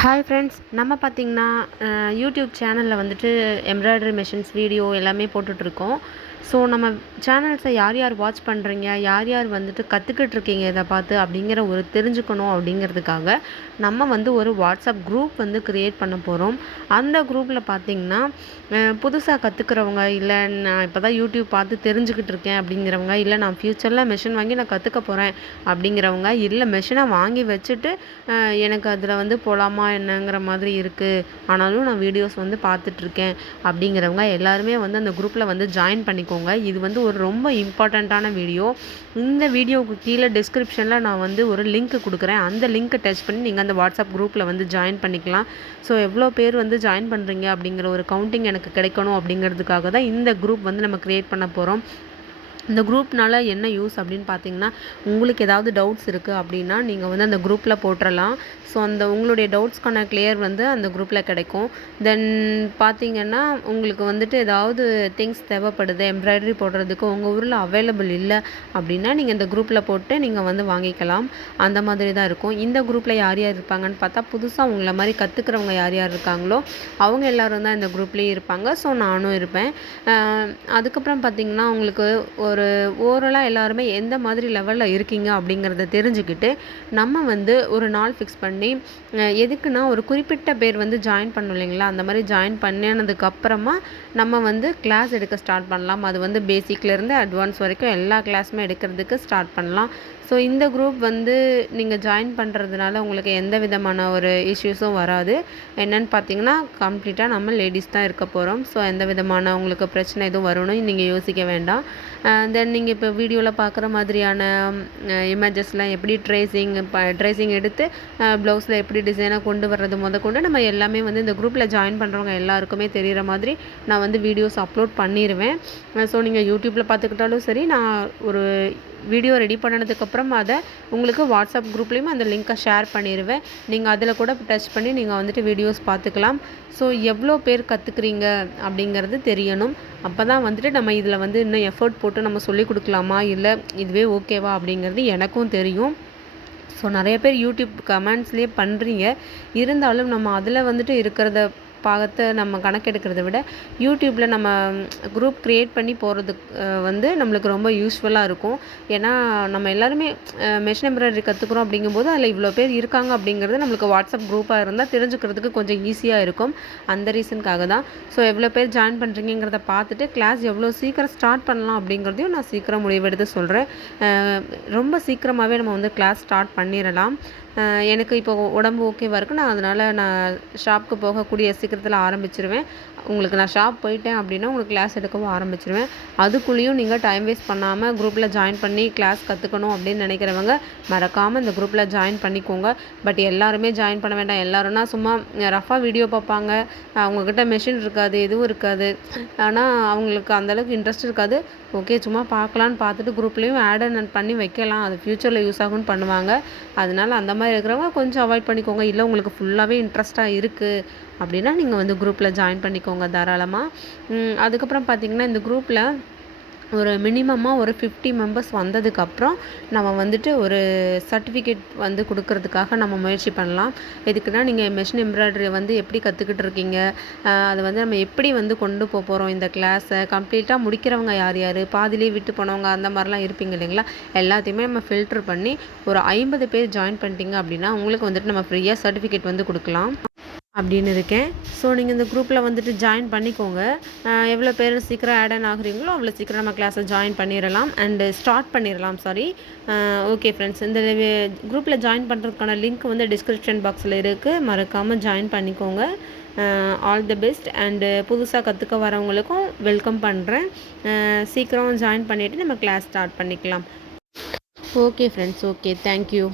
Hi friends, நம்ம பார்த்திங்கன்னா YouTube சேனலில் வந்துட்டு எம்ப்ராய்டரி மெஷின்ஸ் வீடியோ எல்லாமே போட்டுட்ருக்கோம். ஸோ நம்ம சேனல்ஸை யார் யார் வாட்ச் பண்ணுறீங்க, யார் யார் வந்துட்டு கற்றுக்கிட்ருக்கீங்க இதை பார்த்து அப்படிங்கிற ஒரு தெரிஞ்சுக்கணும் அப்படிங்கிறதுக்காக நம்ம வந்து ஒரு வாட்ஸ்அப் குரூப் வந்து க்ரியேட் பண்ண போகிறோம். அந்த குரூப்பில் பார்த்திங்கன்னா புதுசாக கற்றுக்கிறவங்க, இல்லை நான் இப்போ தான் யூடியூப் பார்த்து தெரிஞ்சுக்கிட்டு இருக்கேன் அப்படிங்கிறவங்க, இல்லை நான் ஃப்யூச்சரில் மெஷின் வாங்கி நான் கற்றுக்க போகிறேன் அப்படிங்கிறவங்க, இல்லை மெஷினை வாங்கி வச்சுட்டு எனக்கு அதில் வந்து போகலாமா என்னங்கிற மாதிரி இருக்குது, ஆனாலும் நான் வீடியோஸ் வந்து பார்த்துட்ருக்கேன் அப்படிங்கிறவங்க எல்லாருமே வந்து அந்த குரூப்பில் வந்து ஜாயின் பண்ணிக்கோங்க. இது வந்து ஒரு ரொம்ப இம்பார்ட்டண்ட்டான வீடியோ. இந்த வீடியோவுக்கு கீழே டிஸ்கிரிப்ஷனில் நான் வந்து ஒரு லிங்க் கொடுக்குறேன். அந்த லிங்க்கை டச் பண்ணி நீங்கள் அந்த வாட்ஸ்அப் குரூப்பில் வந்து ஜாயின் பண்ணிக்கலாம். ஸோ எவ்வளோ பேர் வந்து ஜாயின் பண்ணுறீங்க அப்படிங்கிற ஒரு கவுண்டிங் எனக்கு கிடைக்கணும் அப்படிங்கிறதுக்காக தான் இந்த குரூப் வந்து நம்ம க்ரியேட் பண்ண போகிறோம். இந்த குரூப்னால் என்ன யூஸ் அப்படின்னு பார்த்தீங்கன்னா, உங்களுக்கு ஏதாவது டவுட்ஸ் இருக்குது அப்படின்னா நீங்கள் வந்து அந்த குரூப்பில் போட்டுறலாம். ஸோ அந்த உங்களுடைய டவுட்ஸ்க்கான கிளியர் வந்து அந்த குரூப்பில் கிடைக்கும். தென் பார்த்தீங்கன்னா, உங்களுக்கு வந்துட்டு ஏதாவது திங்ஸ் தேவைப்படுது எம்ப்ராய்டரி போடுறதுக்கு, உங்கள் ஊரில் அவைலபிள் இல்லை அப்படின்னா நீங்கள் இந்த குரூப்பில் போட்டு நீங்கள் வந்து வாங்கிக்கலாம். அந்த மாதிரி தான் இருக்கும். இந்த குரூப்பில் யார் யார் இருப்பாங்கன்னு பார்த்தா, புதுசாக உங்களை மாதிரி கற்றுக்கிறவங்க யார் யார் இருக்காங்களோ அவங்க எல்லோரும் தான் இந்த குரூப்லேயே இருப்பாங்க. ஸோ நானும் இருப்பேன். அதுக்கப்புறம் பார்த்திங்கன்னா, உங்களுக்கு ஒரு ஓவராலாக எல்லாருமே எந்த மாதிரி லெவலில் இருக்கீங்க அப்படிங்கிறத தெரிஞ்சுக்கிட்டு நம்ம வந்து ஒரு நாள் ஃபிக்ஸ் பண்ணி, எதுக்குன்னா ஒரு குறிப்பிட்ட பேர் வந்து ஜாயின் பண்ணணும் இல்லைங்களா, அந்த மாதிரி ஜாயின் பண்ணினதுக்கப்புறமா நம்ம வந்து கிளாஸ் எடுக்க ஸ்டார்ட் பண்ணலாம். அது வந்து பேசிக்லேருந்து அட்வான்ஸ் வரைக்கும் எல்லா கிளாஸுமே எடுக்கிறதுக்கு ஸ்டார்ட் பண்ணலாம். ஸோ இந்த குரூப் வந்து நீங்கள் ஜாயின் பண்ணுறதுனால உங்களுக்கு எந்த விதமான ஒரு இஷ்யூஸும் வராது. என்னென்னு பார்த்தீங்கன்னா, கம்ப்ளீட்டாக நம்ம லேடிஸ் தான் இருக்க போகிறோம். ஸோ எந்த விதமான உங்களுக்கு பிரச்சனை எதுவும் வரும்னு நீங்கள் யோசிக்க வேண்டாம். தென் நீங்கள் இப்போ வீடியோவில் பார்க்குற மாதிரியான இமேஜஸ்லாம் எப்படி ட்ரேசிங் எடுத்து ப்ளவுஸில் எப்படி டிசைனாக கொண்டு வர்றது முதற்கொண்டு நம்ம எல்லாமே வந்து இந்த குரூப்பில் ஜாயின் பண்ணுறவங்க எல்லாருக்குமே தெரிகிற மாதிரி நான் வந்து வீடியோஸ் அப்லோட் பண்ணிடுவேன். ஸோ நீங்கள் யூடியூப்பில் பார்த்துக்கிட்டாலும் சரி, நான் ஒரு வீடியோ ரெடி பண்ணதுக்கப்புறம் அதை உங்களுக்கு வாட்ஸ்அப் குரூப்லேயும் அந்த லிங்க்கை ஷேர் பண்ணிடுவேன். நீங்கள் அதில் கூட டச் பண்ணி நீங்கள் வந்துட்டு வீடியோஸ் பார்த்துக்கலாம். ஸோ எவ்வளோ பேர் கற்றுக்குறீங்க அப்படிங்கிறது தெரியணும். அப்போ தான் வந்துட்டு நம்ம இதில் வந்து இன்னும் எஃபர்ட் போட்டு நம்ம சொல்லிக் கொடுக்கலாமா, இல்லை இதுவே ஓகேவா அப்படிங்கிறது எனக்கும் தெரியும். ஸோ நிறைய பேர் யூடியூப் கமெண்ட்ஸ்லேயே பண்ணுறீங்க. இருந்தாலும் நம்ம அதில் வந்துட்டு இருக்கிறத பாகத்தை நம்ம கணக்கெடுக்கிறத விட யூடியூப்பில் நம்ம குரூப் க்ரியேட் பண்ணி போகிறதுக்கு வந்து நம்மளுக்கு ரொம்ப யூஸ்ஃபுல்லாக இருக்கும். ஏன்னா நம்ம எல்லாருமே மெஷின் எம்ப்ராய்டரி கற்றுக்குறோம் அப்படிங்கும்போது அதில் இவ்வளோ பேர் இருக்காங்க அப்படிங்கிறது நம்மளுக்கு வாட்ஸ்அப் குரூப்பாக இருந்தால் தெரிஞ்சுக்கிறதுக்கு கொஞ்சம் ஈஸியாக இருக்கும். அந்த ரீசனுக்காக தான். ஸோ எவ்வளோ பேர் ஜாயின் பண்ணுறீங்கிறத பார்த்துட்டு கிளாஸ் எவ்வளோ சீக்கிரம் ஸ்டார்ட் பண்ணலாம் அப்படிங்கிறதையும் நான் சீக்கிரம் முடிவெடுத்து சொல்கிறேன். ரொம்ப சீக்கிரமாகவே நம்ம வந்து கிளாஸ் ஸ்டார்ட் பண்ணிடலாம். எனக்கு இப்போ உடம்பு ஓகேவாக இருக்குது. நான் ஷாப்புக்கு போகக்கூடிய சீக்கிரத்தில் ஆரம்பிச்சிருவேன். உங்களுக்கு நான் ஷாப் போயிட்டேன் அப்படின்னா உங்களுக்கு கிளாஸ் எடுக்கவும் ஆரம்பிச்சிருவேன். அதுக்குள்ளேயும் நீங்கள் டைம் வேஸ்ட் பண்ணாமல் குரூப்பில் ஜாயின் பண்ணி கிளாஸ் கற்றுக்கணும் அப்படின்னு நினைக்கிறவங்க மறக்காமல் இந்த குரூப்பில் ஜாயின் பண்ணிக்கோங்க. பட் எல்லாருமே ஜாயின் பண்ண வேண்டாம். எல்லாரும்னா சும்மா ரஃபாக வீடியோ பார்ப்பாங்க. அவங்கக்கிட்ட மெஷின் இருக்காது, எதுவும் இருக்காது. ஆனால் அவங்களுக்கு அந்தளவுக்கு இன்ட்ரெஸ்ட் இருக்காது. ஓகே, சும்மா பார்க்கலான்னு பார்த்துட்டு குரூப்லேயும் ஆட் பண்ணி வைக்கலாம், அது ஃப்யூச்சரில் யூஸ் ஆகும்னு பண்ணுவாங்க. அதனால அந்த மாதிரி இருக்கிறவங்க கொஞ்சம் அவாய்ட் பண்ணிக்கோங்க. இல்லை உங்களுக்கு ஃபுல்லாகவே இன்ட்ரெஸ்ட்டாக இருக்குது அப்படின்னா நீங்கள் வந்து குரூப்பில் ஜாயின் பண்ணிக்கோங்க தாராளமாக. அதுக்கப்புறம் பார்த்திங்கன்னா, இந்த குரூப்பில் ஒரு மினிமமாக ஒரு 50 மெம்பர்ஸ் வந்ததுக்கப்புறம் நம்ம வந்துட்டு ஒரு சர்டிஃபிகேட் வந்து கொடுக்கறதுக்காக நம்ம முயற்சி பண்ணலாம். எதுக்குன்னா, நீங்கள் மெஷின் எம்ப்ராய்டரி வந்து எப்படி கற்றுக்கிட்டு இருக்கீங்க, அதை வந்து நம்ம எப்படி வந்து கொண்டு போகிறோம், இந்த கிளாஸை கம்ப்ளீட்டாக முடிக்கிறவங்க யார் யார், பாதிலே விட்டு போனவங்க அந்த மாதிரிலாம் இருப்பீங்க இல்லைங்களா, எல்லாத்தையுமே நம்ம ஃபில்ட்ரு பண்ணி ஒரு 50 பேர் ஜாயின் பண்ணிட்டீங்க அப்படின்னா உங்களுக்கு வந்துட்டு நம்ம ஃப்ரீயாக சர்டிஃபிகேட் வந்து கொடுக்கலாம் அப்படின்னு இருக்கேன். ஸோ நீங்கள் இந்த குரூப்பில் வந்துட்டு ஜாயின் பண்ணிக்கோங்க. எவ்வளோ பேர் சீக்கிரம் ஆட் ஆகுறீங்களோ அவ்வளோ சீக்கிரம் நம்ம கிளாஸை ஜாயின் பண்ணிடலாம் அண்டு ஸ்டார்ட் பண்ணிடலாம். ஓகே ஃப்ரெண்ட்ஸ், இந்த குரூப்பில் ஜாயின் பண்ணுறதுக்கான லிங்க் வந்து டிஸ்கிரிப்ஷன் பாக்ஸில் இருக்குது. மறக்காமல் ஜாயின் பண்ணிக்கோங்க. All the best. அண்டு புதுசாக கற்றுக்க வரவங்களுக்கும் வெல்கம் பண்ணுறேன். சீக்கிரம் ஜாயின் பண்ணிவிட்டு நம்ம கிளாஸ் ஸ்டார்ட் பண்ணிக்கலாம். Okay friends, okay, thank you.